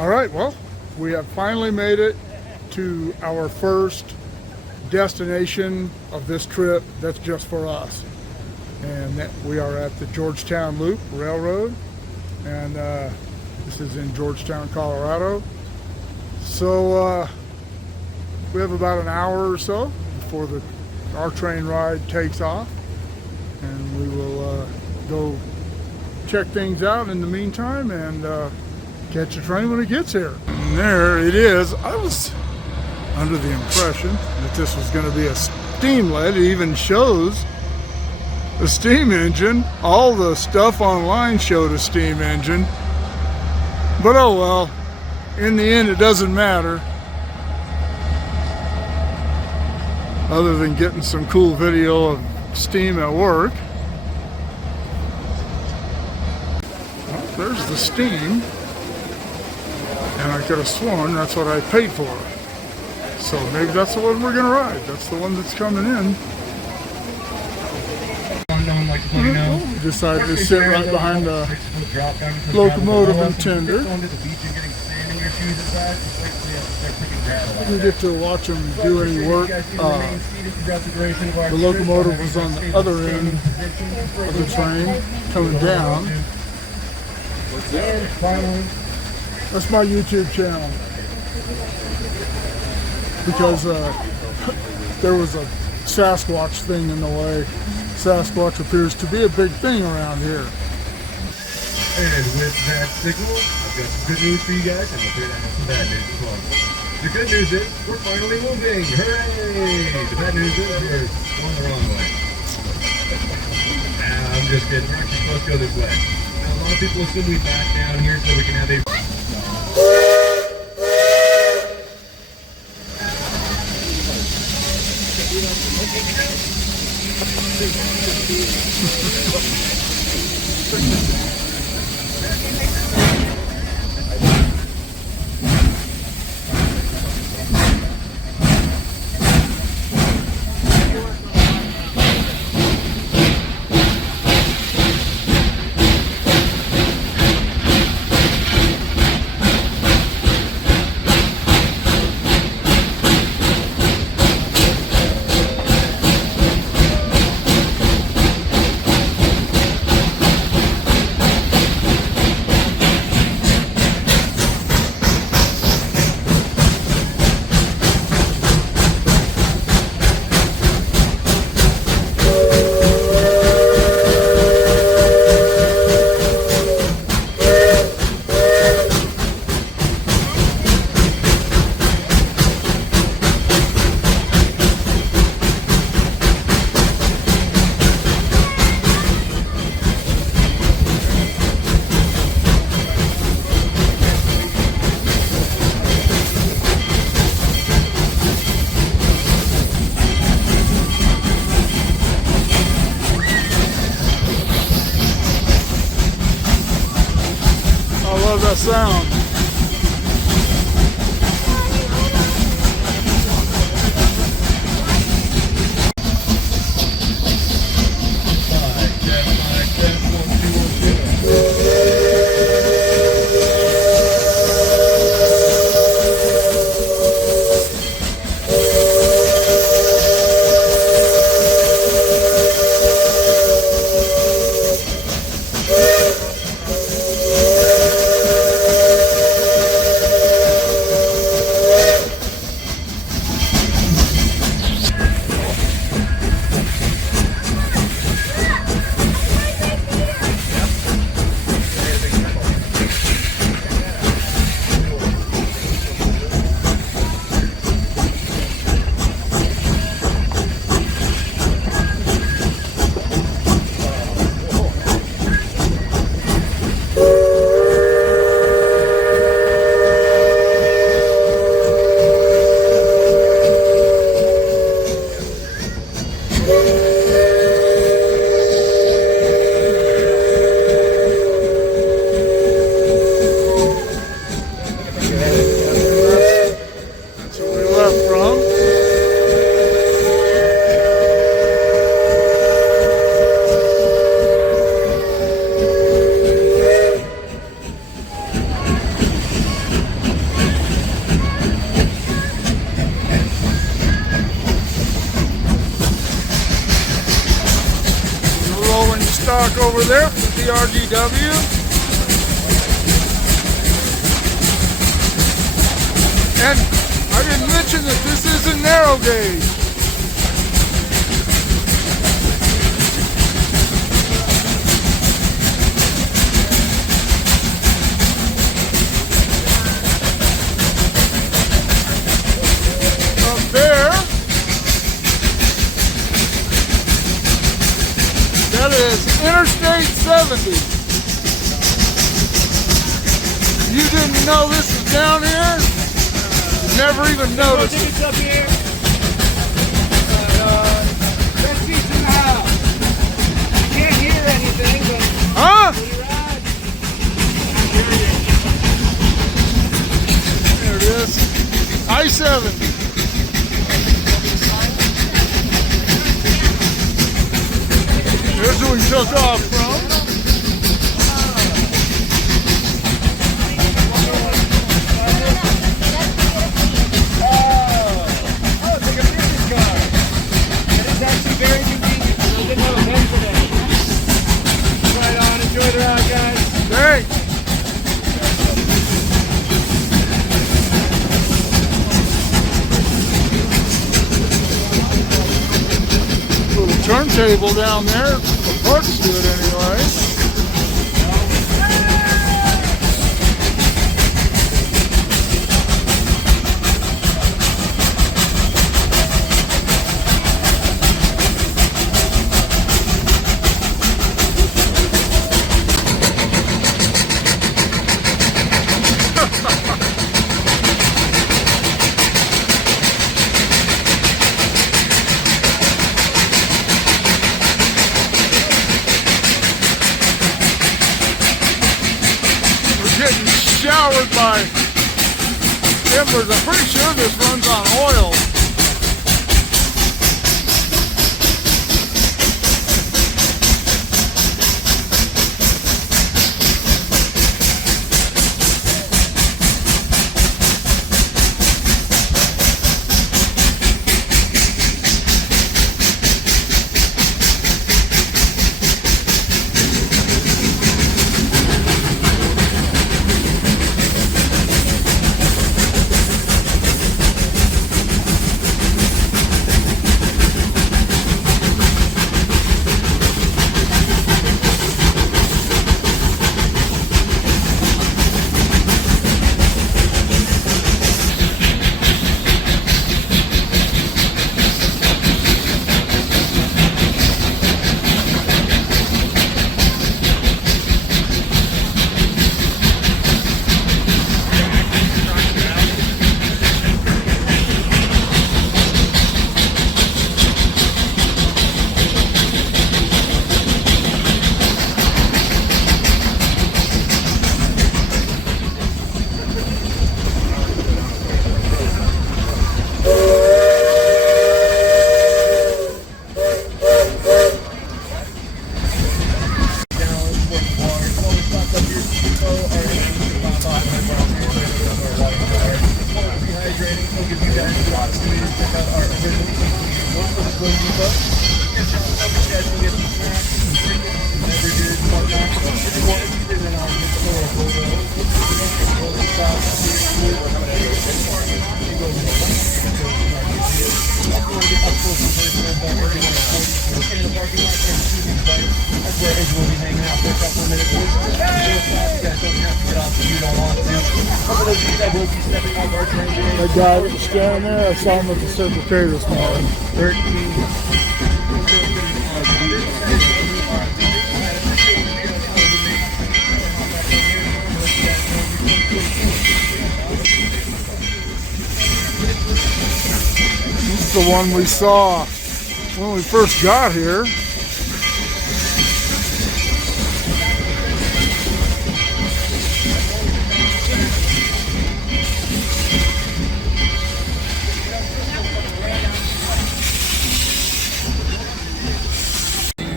All right, well, we have finally made it to our first destination of this trip that's just for us. And we are at the Georgetown Loop Railroad, and this is in Georgetown, Colorado. So we have about an hour or so before our train ride takes off, and we will go check things out in the meantime and catch a train when it gets here. And there it is. I was under the impression that this was going to be a steamlet. It even shows a steam engine. All the stuff online showed a steam engine. But oh well, in the end it doesn't matter. Other than getting some cool video of steam at work. Well, there's the steam. And I could have sworn that's what I paid for. So maybe that's the one we're going to ride. That's the one that's coming in. We decided to sit right behind the locomotive and tender. We get to watch them do any work. The locomotive was on the other end of the train coming down. That's my YouTube channel. Because there was a Sasquatch thing in the way. Sasquatch appears to be a big thing around here. And with that signal, I've got some good news for you guys, and I'll throw down some bad news as well. The good news is, we're finally moving! Hooray! The bad news is, we're going the wrong way. Nah, I'm just kidding. We're actually supposed to go this way. Now, a lot of people assume we back down here so we can have a... I love that sound. truck over there from the BRGW. And I didn't mention that this isn't narrow gauge. Up there, that is Interstate 70. You didn't know this was down here? Never even noticed it. It's up here. Let's see somehow. I can't hear anything, but Huh? There it is. I-70. Here's where we took off from. very convenient. We didn't have a pen today. Right on. Enjoy the ride, guys. Thanks. Little turntable down there. The parts to it anyway. Getting showered by embers. I'm pretty sure this runs on oil. That guy that was standing there, I saw him at the Circle K this morning. 13. This is the one we saw when we first got here.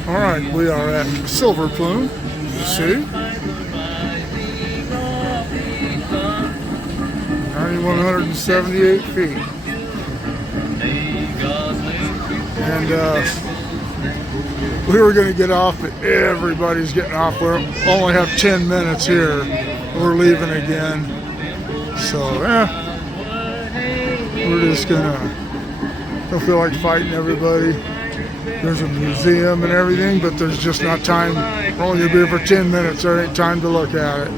All right, we are at Silver Plume, you see. 9,178 feet. And We were going to get off, but everybody's getting off. We only have 10 minutes here. We're leaving again. So, we're just don't feel like fighting everybody. There's a museum and everything, but there's just not time. We're only going to be here for 10 minutes. There ain't time to look at it.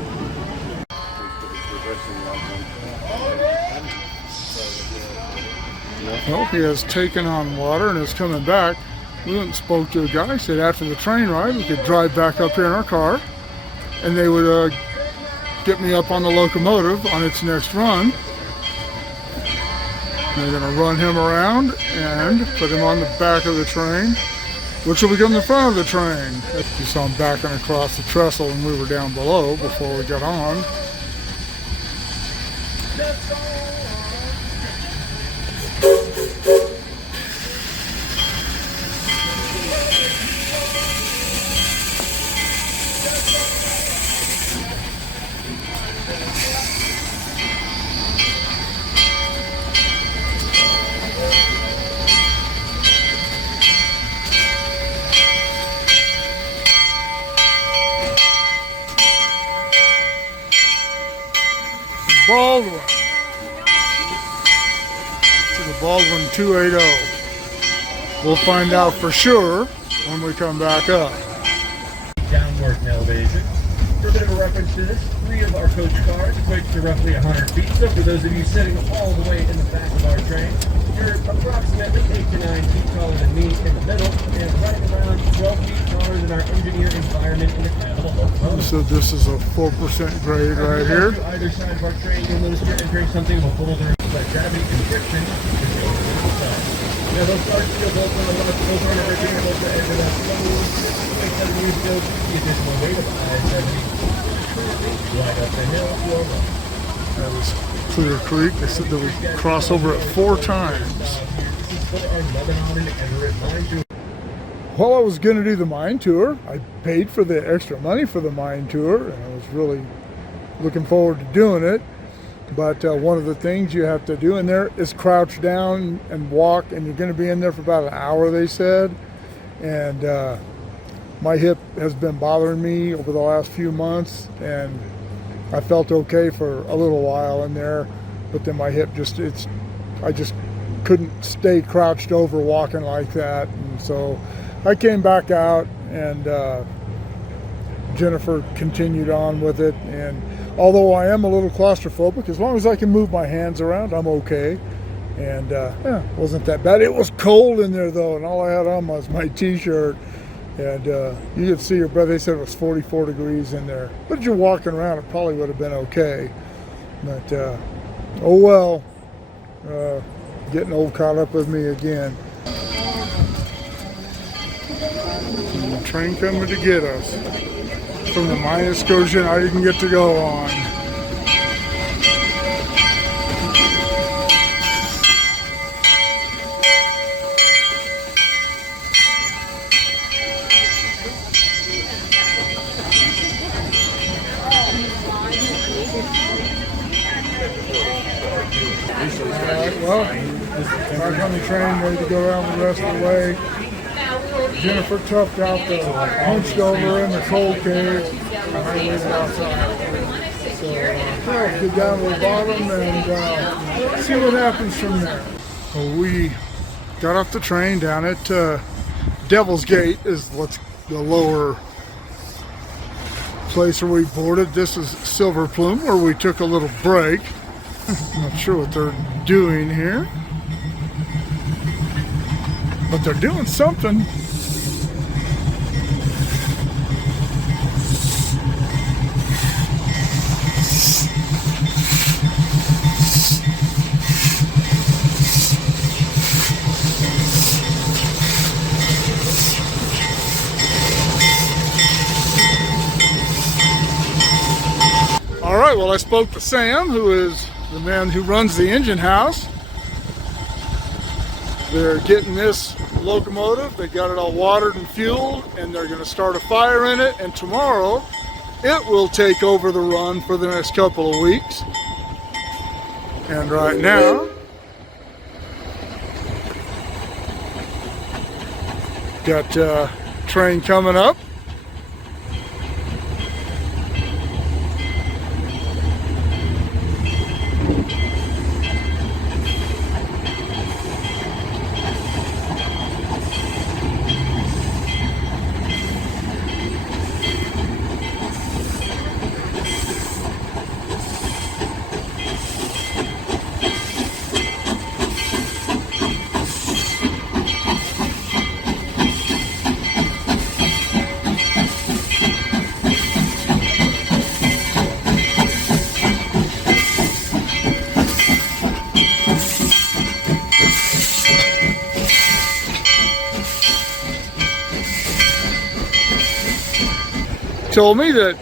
Well, he has taken on water and is coming back. We went and spoke to a guy. He said after the train ride, we could drive back up here in our car, and they would get me up on the locomotive on its next run. They're going to run him around and put him on the back of the train, which will become the front of the train. You saw him backing across the trestle when we were down below before we got on. Baldwin. To the Baldwin 280. We'll find out for sure when we come back up. Downward in elevation. For a bit of a reference to this, 3 of our coach cars equate to roughly 100 feet. So for those of you sitting all the way in the back of our train, you're approximately 8 to 9 feet taller than me in the middle, and right around 12 feet taller than our engineer environment in the cab of the locomotive. So this is a 4% grade right here. Either side of our train, you'll notice you're entering something of a boulder, but gravity constriction is going to the side. Now those cars still built on the left, those aren't ever being able to enter that slow. 27 years ago, the additional weight of I-70 right up the hill to our right. That was Clear Creek. They said that we cross over it 4 times. Well, I was going to do the mine tour. I paid for the extra money for the mine tour, and I was really looking forward to doing it. But one of the things you have to do in there is crouch down and walk, and you're going to be in there for about an hour, they said. And my hip has been bothering me over the last few months, and I felt okay for a little while in there, but then my hip I just couldn't stay crouched over walking like that. And so I came back out, and Jennifer continued on with it. And although I am a little claustrophobic, as long as I can move my hands around, I'm okay. And wasn't that bad. It was cold in there though, and all I had on was my t-shirt. And you could see your breath. They said it was 44 degrees in there. But if you're walking around, it probably would have been okay. But, oh well. Getting old caught up with me again. And the train coming to get us from the mine excursion I didn't get to go on. Well, back on the train, ready to go around the rest of the way. Jennifer toughed out the hunched over in the cold cave, and I waited outside. So I'll get down to the bottom and see what happens from there. Well, we got off the train down at Devil's Gate is what's the lower place where we boarded. This is Silver Plume, where we took a little break. I'm not sure what they're doing here, but they're doing something. All right, well, I spoke to Sam, who is the man who runs the engine house. They're getting this locomotive. They got it all watered and fueled, and they're going to start a fire in it. And tomorrow, it will take over the run for the next couple of weeks. And right now, Got train coming up. Told me that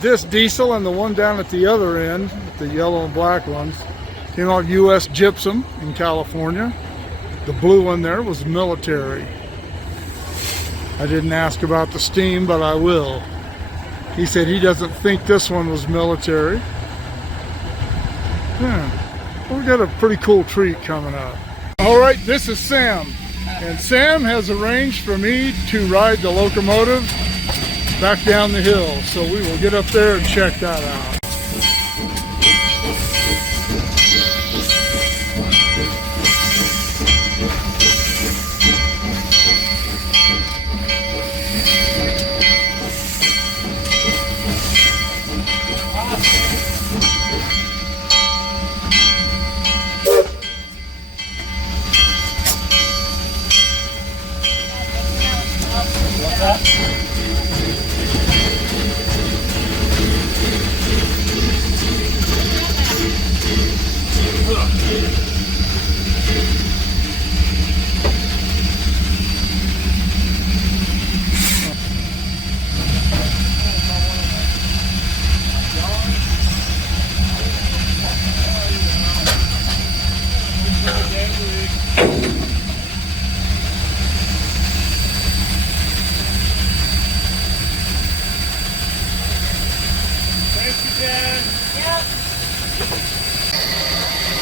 this diesel and the one down at the other end, the yellow and black ones, came out of U.S. Gypsum in California. The blue one there was military. I didn't ask about the steam, but I will. He said he doesn't think this one was military. Well, we got a pretty cool treat coming up. All right, this is Sam. And Sam has arranged for me to ride the locomotive back down the hill, so we will get up there and check that out.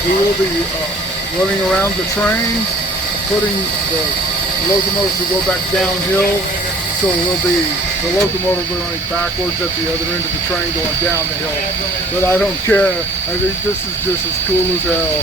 We will be running around the train, putting the locomotive to go back downhill. So the locomotive will be running backwards at the other end of the train going down the hill. But I don't care. I think this is just as cool as hell.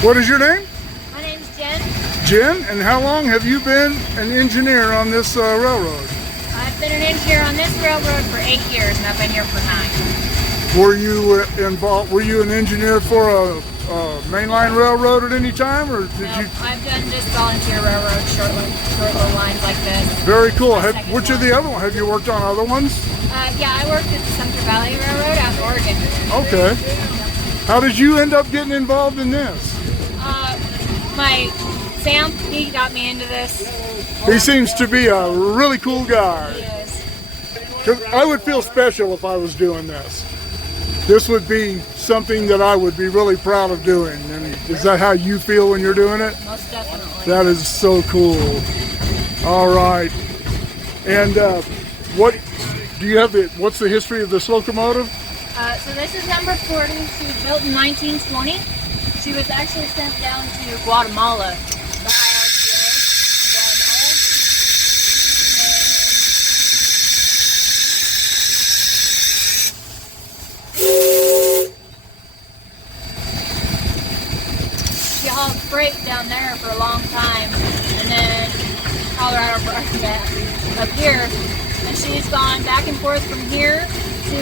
What is your name? My name's Jen. Jen, and how long have you been an engineer on this railroad? I've been an engineer on this railroad for 8 years, and I've been here for 9. Were you involved? Were you an engineer for a mainline railroad at any time, or did you? I've done just volunteer railroads, short little lines like this. Very cool. Which of the other one? Have you worked on other ones? Yeah, I worked at the Central Valley Railroad out in Oregon. Okay. How did you end up getting involved in this? Sam, he got me into this. He seems to be a really cool guy. He is. 'Cause I would feel special if I was doing this. This would be something that I would be really proud of doing. And is that how you feel when you're doing it? Most definitely. That is so cool. All right. And what do you have? What's the history of this locomotive? So this is number 40. She was built in 1920. She was actually sent down to Guatemala, the IRTA, Guatemala. She hauled freight down down there for a long time, and then Colorado brought her back up here, and she's gone back and forth from here to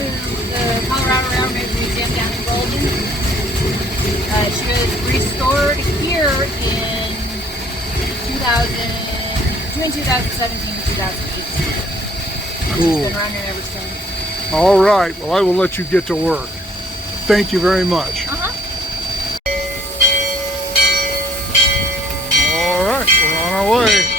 the Colorado Railroad Museum down in Golden. She was restored here in 2017 and 2018. Cool. She's been running ever since. All right. Well, I will let you get to work. Thank you very much. All right, we're on our way.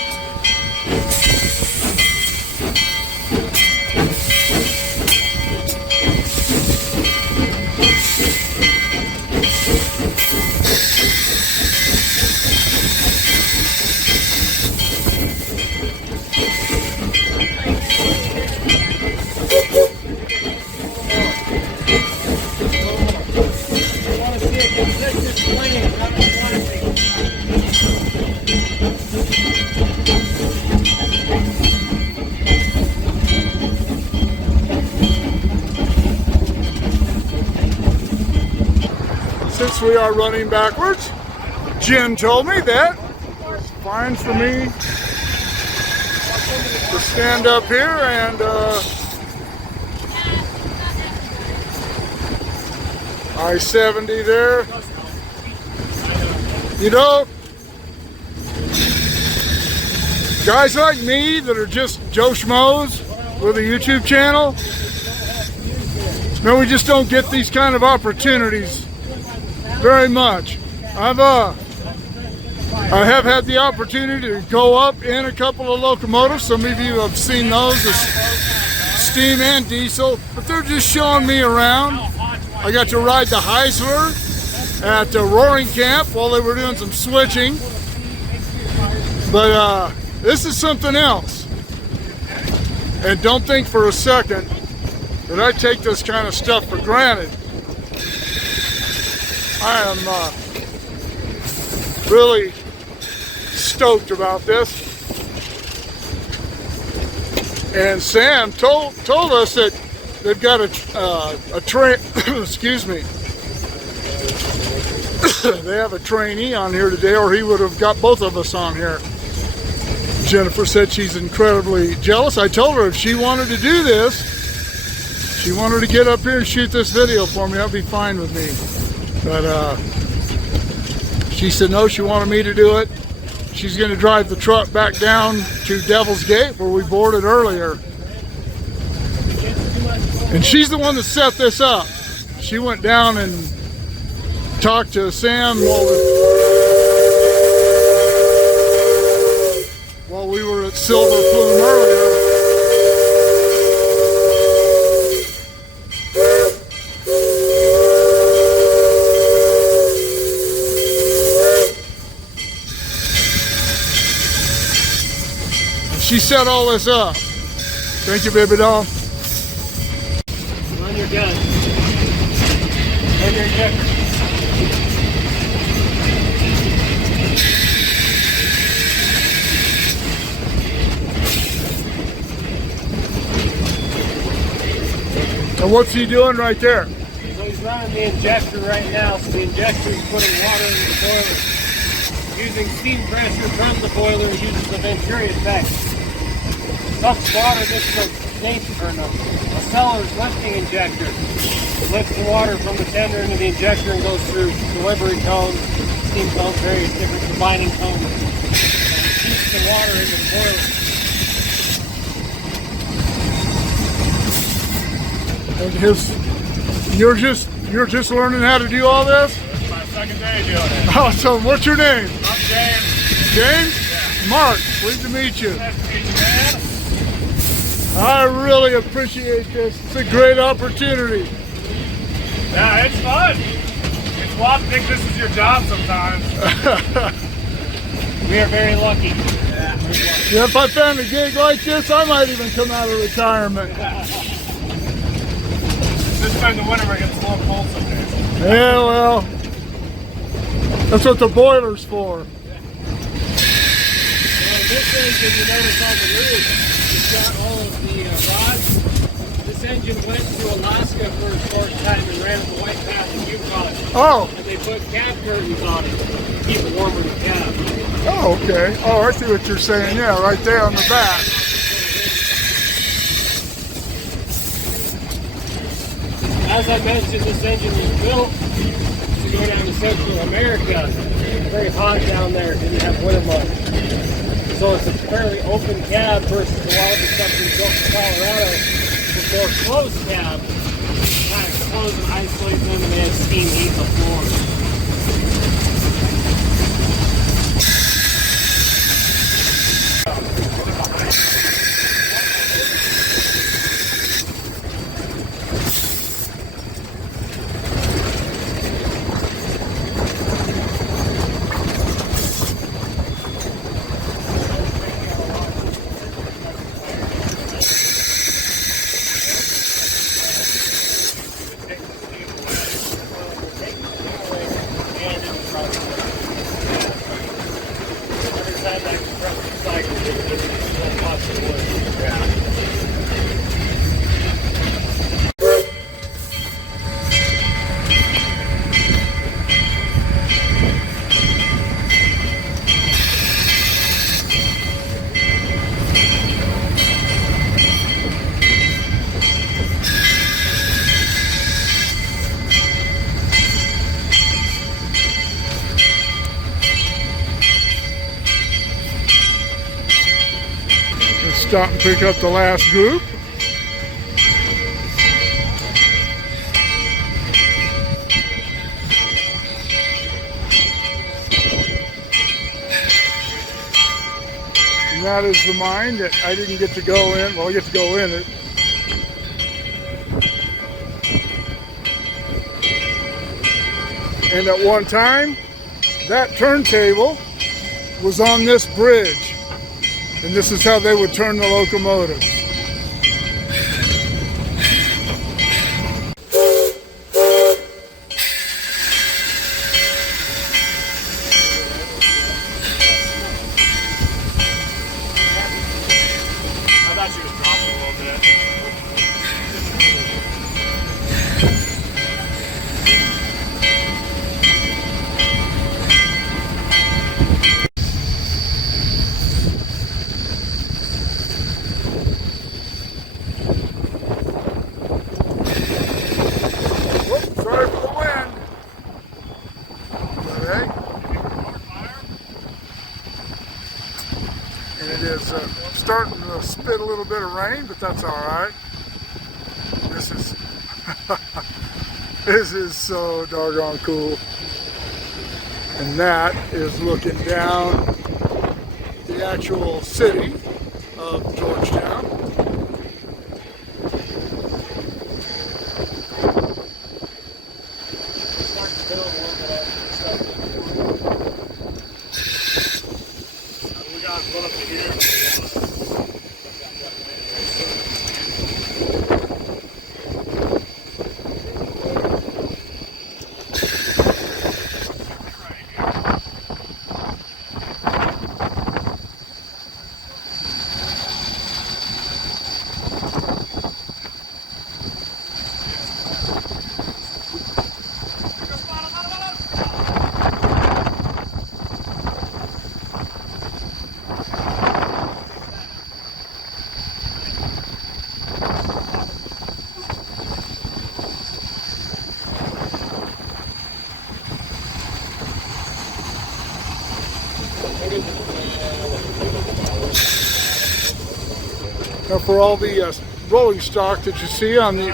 Since we are running backwards, Jen told me that it's fine for me to stand up here and I-70 there. You know, guys like me that are just Joe Schmoes with a YouTube channel, no, we just don't get these kind of opportunities very much. I have had the opportunity to go up in a couple of locomotives. Some of you have seen those, the steam and diesel, but they're just showing me around. I got to ride the Heisler at the Roaring Camp while they were doing some switching. But this is something else. And don't think for a second that I take this kind of stuff for granted. I am really stoked about this. And Sam told us that they've got a train, excuse me, they have a trainee on here today, or he would have got both of us on here. Jennifer said she's incredibly jealous. I told her if she wanted to do this, she wanted to get up here and shoot this video for me, that'd be fine with me. But she said no, she wanted me to do it. She's going to drive the truck back down to Devil's Gate where we boarded earlier. And she's the one that set this up. She went down and talked to Sam while we were at Silver Plume earlier. She set all this up. Thank you, baby doll. Run your gun. Run your injector. And what's he doing right there? So he's running the injector right now. So the injector is putting water in the boiler. Using steam pressure from the boiler uses the Venturi effect. Sucks water, this is a seller's lifting injector. It lifts the water from the tender into the injector and goes through delivery cones, steam cones, various different combining cones. And it keeps the water into the boiler. And you're just learning how to do all this? This is my second day doing it. Awesome. What's your name? I'm James. James? Yeah. Mark, pleased to meet you. Nice to meet you, man. I really appreciate this. It's a great opportunity. Yeah, it's fun. It's a lot to think this is your job sometimes. We are very lucky. Yeah, if I found a gig like this, I might even come out of retirement. This time the winter where it gets a little cold some days. Yeah, well, that's what the boiler's for. This engine, you notice on the roof, it's got all of the rods. This engine went to Alaska for a short time and ran the White Path in Yukon. Oh, And they put cab curtains on it. keep it warm in the cab. Oh, okay. Oh, I see what you're saying. Yeah, right there on the back. As I mentioned, this engine was built to go down to Central America. It's very hot down there, didn't have winter months. So it's a fairly open cab versus a lot of the stuff we built in Colorado. It's a more closed cab. Kind of close and isolate them, and they have steam heat the floor. Stop and pick up the last group. And that is the mine that I didn't get to go in. Well, I get to go in it. And at one time, that turntable was on this bridge. And this is how they would turn the locomotives. I thought you was dropping a little bit. Sorry for the wind. Okay. And it is starting to spit a little bit of rain, but that's all right. This is this is so doggone cool. And that is looking down the actual city of Georgetown. We got one up to here. Now for all the rolling stock that you see on the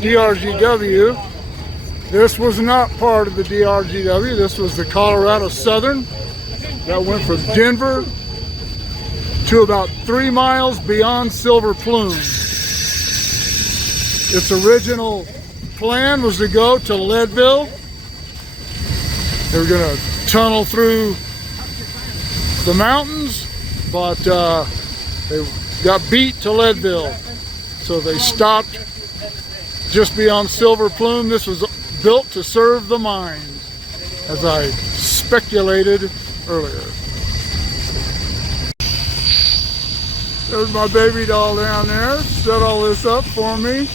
DRGW, this was not part of the DRGW. This was the Colorado Southern that went from Denver to about 3 miles beyond Silver Plume. Its original plan was to go to Leadville. They were going to tunnel through the mountains, but they got beat to Leadville, so they stopped just beyond Silver Plume. This was built to serve the mines, as I speculated earlier. There's my baby doll down there, set all this up for me.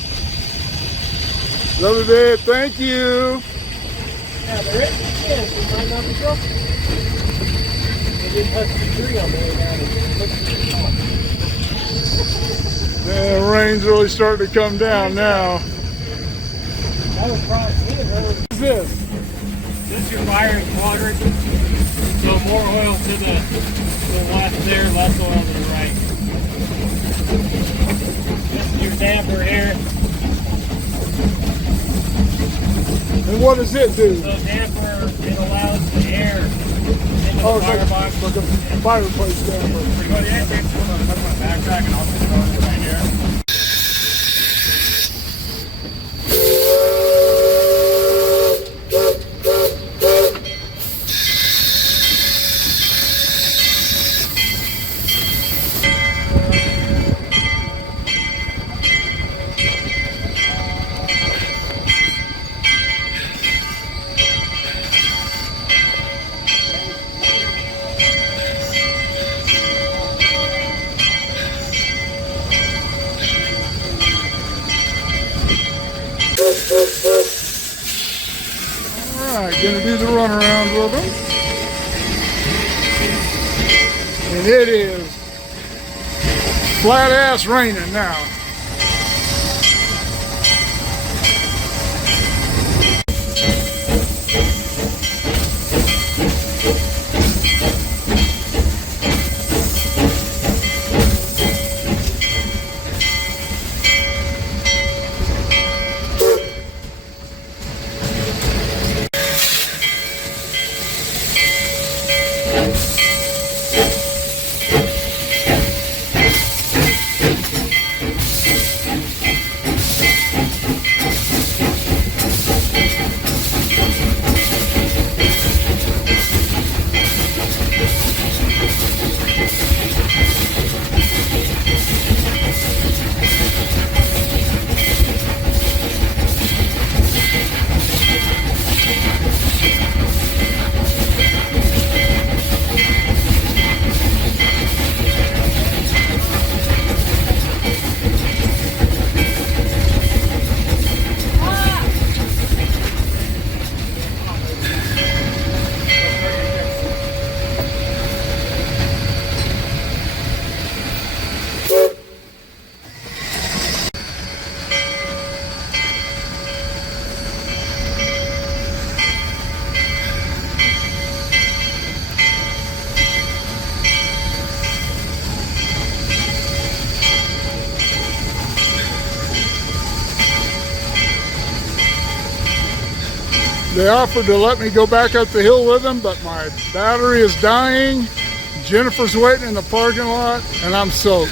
Love you, babe, thank you. Yeah, there is a chance we might not be joking. They didn't touch the tree on the way down. It looks pretty hot. Yeah, the rain's really starting to come down now. That was probably it. What is this? This is your firing quadrant. So more oil to the left there, less oil to the right. This is your damper here. And what does it do? So damper, it allows the air into the Oh, firebox. it's like a fireplace damper. We're going to take my backpack and I'll put it on right here. Alright, gonna do the runaround with them. And it is flat ass raining now. They offered to let me go back up the hill with them, but my battery is dying. Jennifer's waiting in the parking lot, and I'm soaked.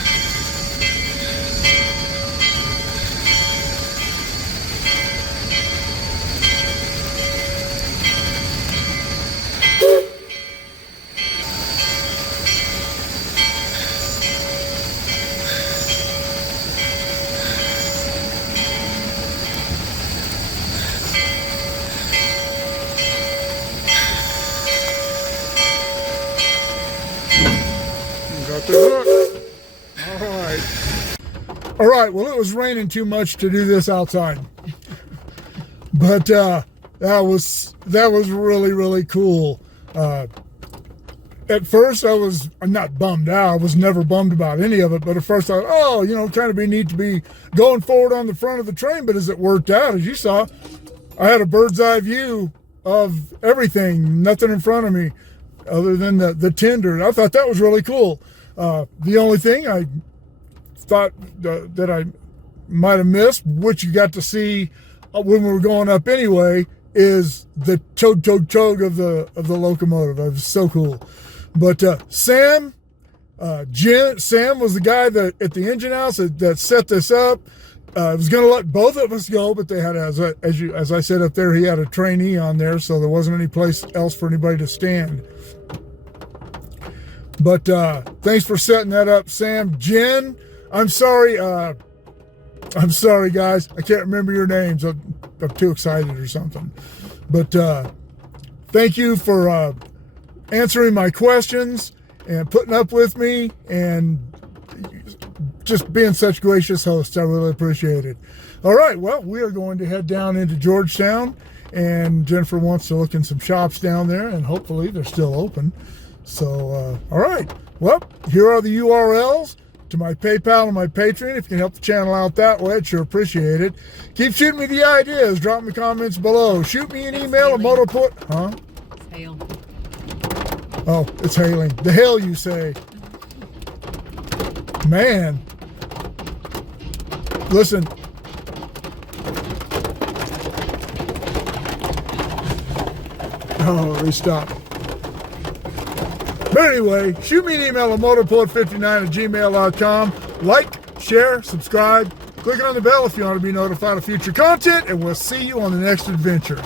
Got the hook. All right, well, it was raining too much to do this outside. But that was really, really cool. At first, I was not bummed out. I was never bummed about any of it. But at first, I thought, oh, you know, kind of be neat to be going forward on the front of the train. But as it worked out, as you saw, I had a bird's eye view of everything, nothing in front of me other than the tender. I thought that was really cool. The only thing I thought that I might have missed, which you got to see when we were going up anyway, is the chug of the locomotive. It was so cool. But Sam was the guy that at the engine house that set this up. Was going to let both of us go, but they had, as I said up there, he had a trainee on there, so there wasn't any place else for anybody to stand. But thanks for setting that up, Sam. Jen, I'm sorry, guys. I can't remember your names. I'm too excited or something. But thank you for answering my questions and putting up with me and just being such gracious hosts. I really appreciate it. All right, well, we are going to head down into Georgetown and Jennifer wants to look in some shops down there, and hopefully they're still open. So, all right. Well, here are the URLs to my PayPal and my Patreon. If you can help the channel out that way, I'd sure appreciate it. Keep shooting me the ideas. Drop me comments below. Shoot me an email at motorport. Huh? It's hail. Oh, it's hailing. The hail, you say. Man. Listen. Oh, they stopped. But anyway, shoot me an email at motorport59@gmail.com. Like, share, subscribe. Click on the bell if you want to be notified of future content, and we'll see you on the next adventure.